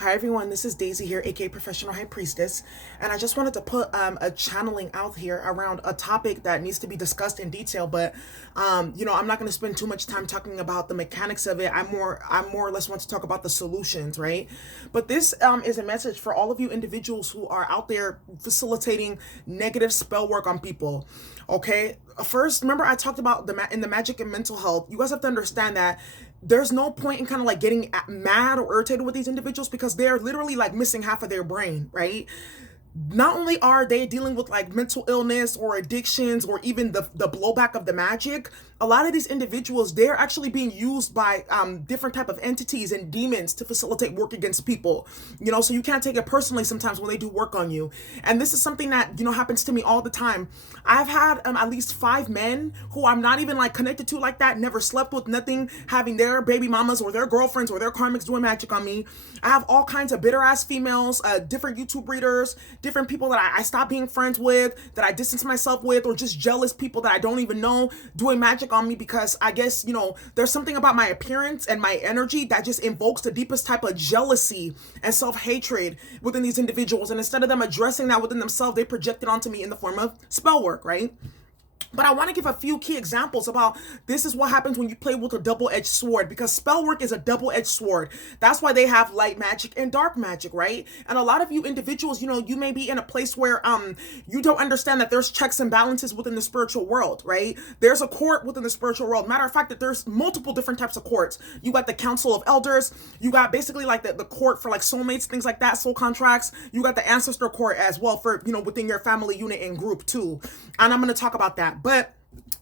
Hi everyone, this is Daisy here, aka Professional High Priestess, and I just wanted to put a channeling out here around a topic that needs to be discussed in detail. But I'm not going to spend too much time talking about the mechanics of it. I more or less want to talk about the solutions, right? But this is a message for all of you individuals who are out there facilitating negative spell work on people. Okay, first, remember I talked about in the magic and mental health. You guys have to understand that there's no point in kind of like getting mad or irritated with these individuals because they're literally like missing half of their brain, right? Not only are they dealing with like mental illness or addictions or even the blowback of the magic, a lot of these individuals, they're actually being used by different type of entities and demons to facilitate work against people. So you can't take it personally sometimes when they do work on you. And this is something that happens to me all the time. I've had at least 5 men who I'm not even like connected to like that, never slept with, nothing, having their baby mamas or their girlfriends or their karmics doing magic on me. I have all kinds of bitter ass females, different YouTube readers, different people that I stopped being friends with, that I distance myself with, or just jealous people that I don't even know doing magic on me because I guess, there's something about my appearance and my energy that just invokes the deepest type of jealousy and self-hatred within these individuals. And instead of them addressing that within themselves, they project it onto me in the form of spell work, right? But I want to give a few key examples about this is what happens when you play with a double-edged sword, because spell work is a double-edged sword. That's why they have light magic and dark magic, right? And a lot of you individuals, you may be in a place where you don't understand that there's checks and balances within the spiritual world, right? There's a court within the spiritual world. Matter of fact, that there's multiple different types of courts. You got the Council of Elders. You got basically like the court for like soulmates, things like that, soul contracts. You got the ancestor court as well for, within your family unit and group too. And I'm going to talk about that. But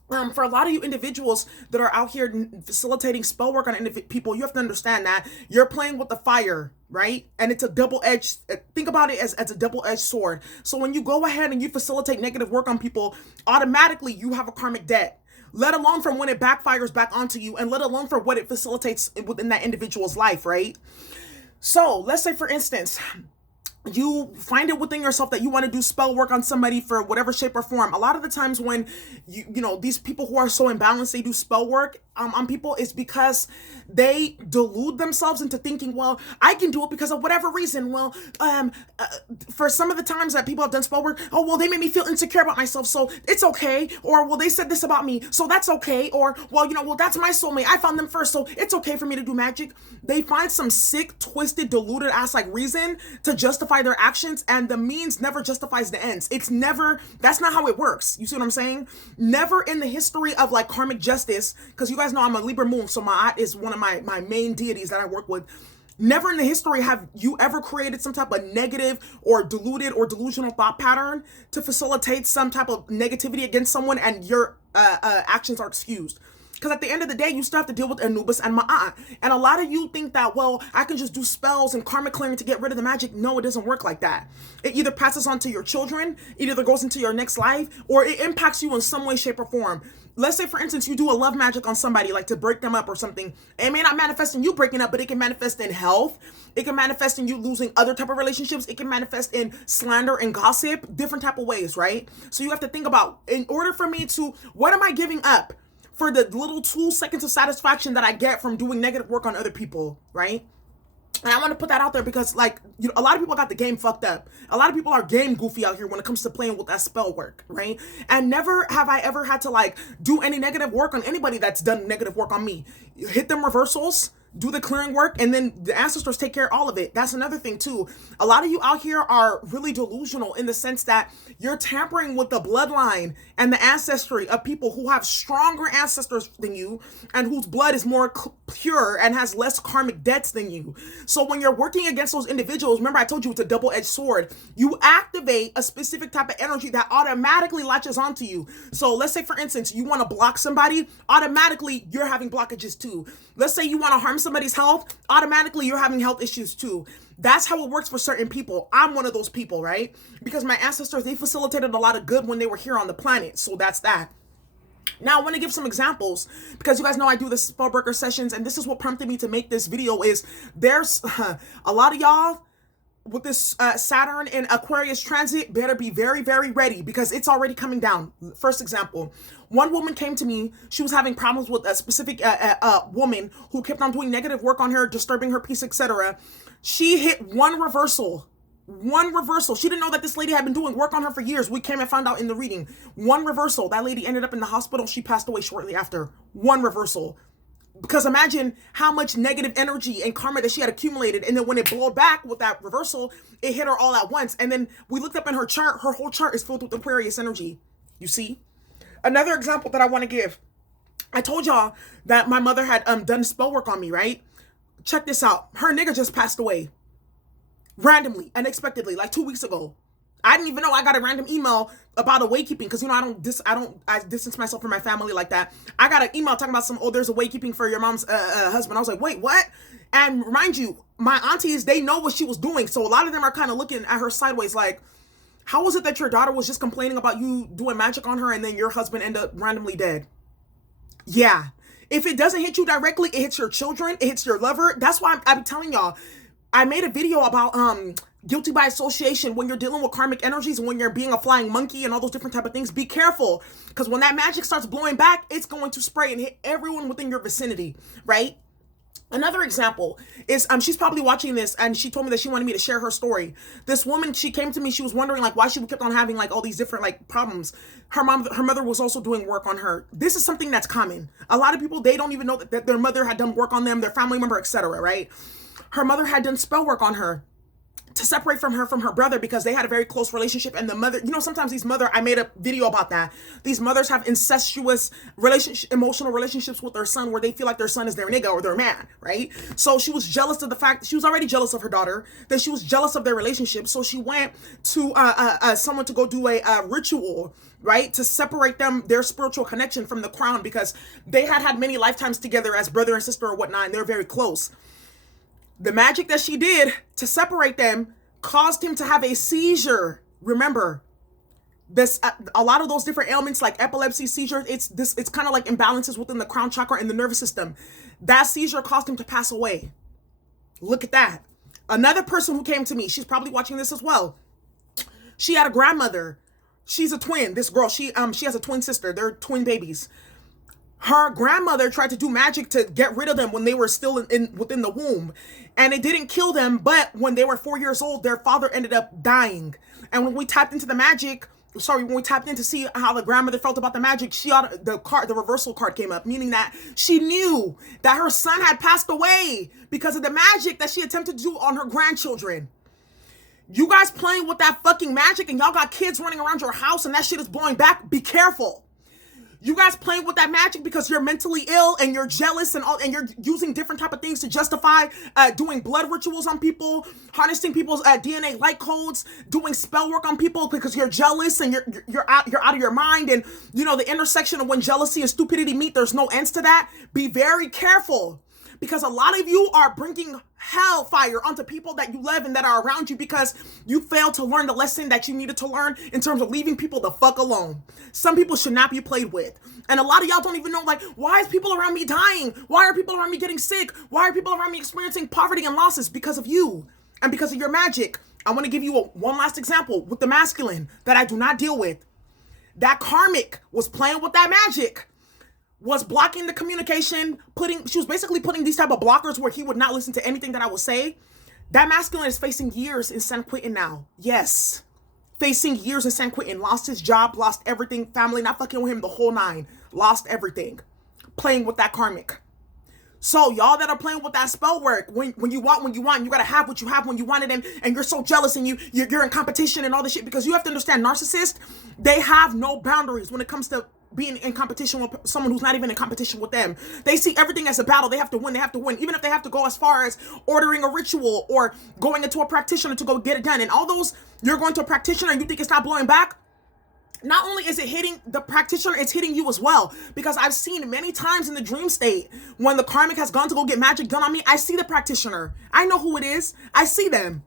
for a lot of you individuals that are out here facilitating spell work on people, you have to understand that you're playing with the fire, right? And it's a double-edged, think about it as a double-edged sword. So when you go ahead and you facilitate negative work on people, automatically you have a karmic debt. Let alone from when it backfires back onto you, and let alone for what it facilitates within that individual's life, right? So let's say, for instance, you find it within yourself that you want to do spell work on somebody for whatever shape or form. A lot of the times when these people who are so imbalanced, they do spell work on people, is because they delude themselves into thinking, well, I can do it because of whatever reason. Well, for some of the times that people have done spell work, oh, well, they made me feel insecure about myself, so it's okay. Or, well, they said this about me, so that's okay. Or, well, that's my soulmate. I found them first, so it's okay for me to do magic. They find some sick, twisted, deluded ass like reason to justify their actions, and the means never justifies the ends. That's not how it works. You see what I'm saying? Never in the history of like karmic justice, because you guys know I'm a Libra moon, so Ma'at is one of my main deities that I work with. Never in the history have you ever created some type of negative or deluded or delusional thought pattern to facilitate some type of negativity against someone, and your actions are excused. Because at the end of the day, you still have to deal with Anubis and Ma'at. And a lot of you think that, well, I can just do spells and karmic clearing to get rid of the magic. No, it doesn't work like that. It either passes on to your children, it either goes into your next life, or it impacts you in some way, shape, or form. Let's say, for instance, you do a love magic on somebody, like to break them up or something. It may not manifest in you breaking up, but it can manifest in health. It can manifest in you losing other type of relationships. It can manifest in slander and gossip, different type of ways, right? So you have to think about, in order for me to, what am I giving up for the little 2 seconds of satisfaction that I get from doing negative work on other people, right? And I want to put that out there because, like, a lot of people got the game fucked up. A lot of people are game goofy out here when it comes to playing with that spell work, right? And never have I ever had to, like, do any negative work on anybody that's done negative work on me. Hit them reversals, do the clearing work, and then the ancestors take care of all of it. That's another thing too. A lot of you out here are really delusional in the sense that you're tampering with the bloodline and the ancestry of people who have stronger ancestors than you and whose blood is more pure and has less karmic debts than you. So when you're working against those individuals, remember I told you it's a double-edged sword. You activate a specific type of energy that automatically latches onto you. So let's say, for instance, you want to block somebody, automatically you're having blockages too. Let's say you want to harm somebody's health, automatically you're having health issues too. That's how it works for certain people. I'm one of those people, right? Because my ancestors, they facilitated a lot of good when they were here on the planet. So that's that. Now I want to give some examples because you guys know I do the spellbreaker sessions, and this is what prompted me to make this video. Is there's a lot of y'all with this Saturn and Aquarius transit, better be very, very ready because it's already coming down. First example, one woman came to me. She was having problems with a specific woman who kept on doing negative work on her, disturbing her peace, etc. She hit one reversal. One reversal. She didn't know that this lady had been doing work on her for years. We came and found out in the reading. One reversal. That lady ended up in the hospital. She passed away shortly after. One reversal. Because imagine how much negative energy and karma that she had accumulated. And then when it blew back with that reversal, it hit her all at once. And then we looked up in her chart. Her whole chart is filled with Aquarius energy. You see? Another example that I want to give. I told y'all that my mother had done spell work on me, right? Check this out. Her nigga just passed away. Randomly, unexpectedly, like 2 weeks ago. I didn't even know. I got a random email about a waykeeping because, you know, I distance myself from my family like that. I got an email talking about there's a waykeeping for your mom's husband. I was like, wait, what? And remind you, my aunties, they know what she was doing. So a lot of them are kind of looking at her sideways like, how was it that your daughter was just complaining about you doing magic on her and then your husband ended up randomly dead? Yeah. If it doesn't hit you directly, it hits your children, it hits your lover. That's why I'm telling y'all, I made a video about guilty by association when you're dealing with karmic energies and when you're being a flying monkey and all those different type of things. Be careful, because when that magic starts blowing back, it's going to spray and hit everyone within your vicinity, right? Another example is she's probably watching this and she told me that she wanted me to share her story. This woman, she came to me, she was wondering like why she kept on having like all these different like problems. Her mother was also doing work on her. This is something that's common. A lot of people, they don't even know that their mother had done work on them, their family member, etc., right? Her mother had done spell work on her to separate from her brother because they had a very close relationship. And the mother, you know, sometimes I made a video about that. These mothers have incestuous emotional relationships with their son where they feel like their son is their nigga or their man, right? So she was jealous of the fact that she was already jealous of her daughter, that she was jealous of their relationship. So she went to someone to go do a ritual, right, to separate their spiritual connection from the crown because they had many lifetimes together as brother and sister or whatnot, and they're very close. The magic that she did to separate them caused him to have a seizure. Remember, this a lot of those different ailments like epilepsy, seizure, it's kind of like imbalances within the crown chakra and the nervous system. That seizure caused him to pass away. Look at that. Another person who came to me, she's probably watching this as well. She had a grandmother. She's a twin. This girl, she has a twin sister. They're twin babies. Her grandmother tried to do magic to get rid of them when they were still within the womb. And it didn't kill them, but when they were 4 years old, their father ended up dying. And when we tapped into when we tapped in to see how the grandmother felt about the magic, the reversal card came up, meaning that she knew that her son had passed away because of the magic that she attempted to do on her grandchildren. You guys playing with that fucking magic and y'all got kids running around your house and that shit is blowing back, be careful. You guys playing with that magic because you're mentally ill and you're jealous and you're using different type of things to justify doing blood rituals on people, harnessing people's DNA light codes, doing spell work on people because you're jealous and you're out of your mind. And you know the intersection of when jealousy and stupidity meet, there's no ends to that. Be very careful. Because a lot of you are bringing hellfire onto people that you love and that are around you because you failed to learn the lesson that you needed to learn in terms of leaving people the fuck alone. Some people should not be played with. And a lot of y'all don't even know, like, why is people around me dying? Why are people around me getting sick? Why are people around me experiencing poverty and losses? Because of you and because of your magic. I want to give you one last example with the masculine that I do not deal with. That karmic was playing with that magic. Was blocking the communication, she was basically putting these type of blockers where he would not listen to anything that I would say. That masculine is facing years in San Quentin now. Yes. Facing years in San Quentin. Lost his job, lost everything, family, not fucking with him, the whole nine. Lost everything. Playing with that karmic. So y'all that are playing with that spell work, when you want, you gotta have what you have when you want it, and you're so jealous and you're in competition and all this shit, because you have to understand narcissists, they have no boundaries when it comes to being in competition with someone who's not even in competition with them. They see everything as a battle. They have to win. Even if they have to go as far as ordering a ritual or going into a practitioner to go get it done. And all those, you're going to a practitioner and you think it's not blowing back. Not only is it hitting the practitioner, it's hitting you as well. Because I've seen many times in the dream state, when the karmic has gone to go get magic done on me, I see the practitioner. I know who it is. I see them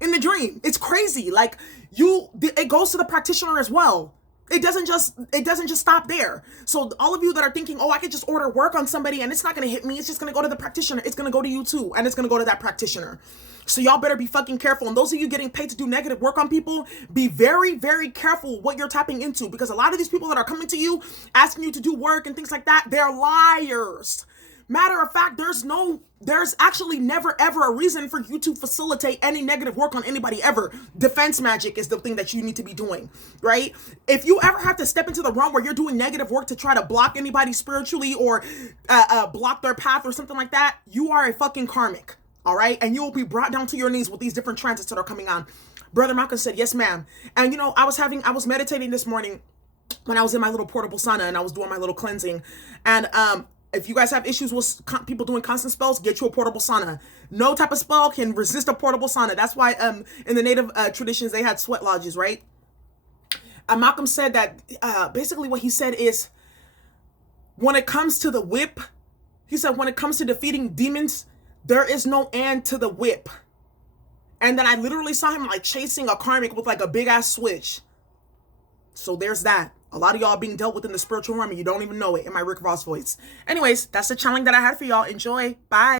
in the dream. It's crazy. Like, it goes to the practitioner as well. It doesn't just stop there. So all of you that are thinking, oh, I could just order work on somebody and it's not going to hit me, it's just going to go to the practitioner, it's going to go to you too, and it's going to go to that practitioner. So y'all better be fucking careful. And those of you getting paid to do negative work on people, be very, very careful what you're tapping into, because a lot of these people that are coming to you asking you to do work and things like that, they're liars. Matter of fact, there's actually never ever a reason for you to facilitate any negative work on anybody ever. Defense magic is the thing that you need to be doing, right? If you ever have to step into the realm where you're doing negative work to try to block anybody spiritually or block their path or something like that, you are a fucking karmic, all right? And you will be brought down to your knees with these different transits that are coming on. Brother Malcolm said, yes, ma'am. And you know, I was meditating this morning when I was in my little portable sauna and I was doing my little cleansing. And if you guys have issues with people doing constant spells, get you a portable sauna. No type of spell can resist a portable sauna. That's why in the native traditions, they had sweat lodges, right? Malcolm said that basically what he said is, when it comes to the whip, he said, when it comes to defeating demons, there is no end to the whip. And then I literally saw him like chasing a karmic with like a big ass switch. So there's that. A lot of y'all being dealt with in the spiritual realm and you don't even know it, in my Rick Ross voice. Anyways, that's the channeling that I had for y'all. Enjoy. Bye.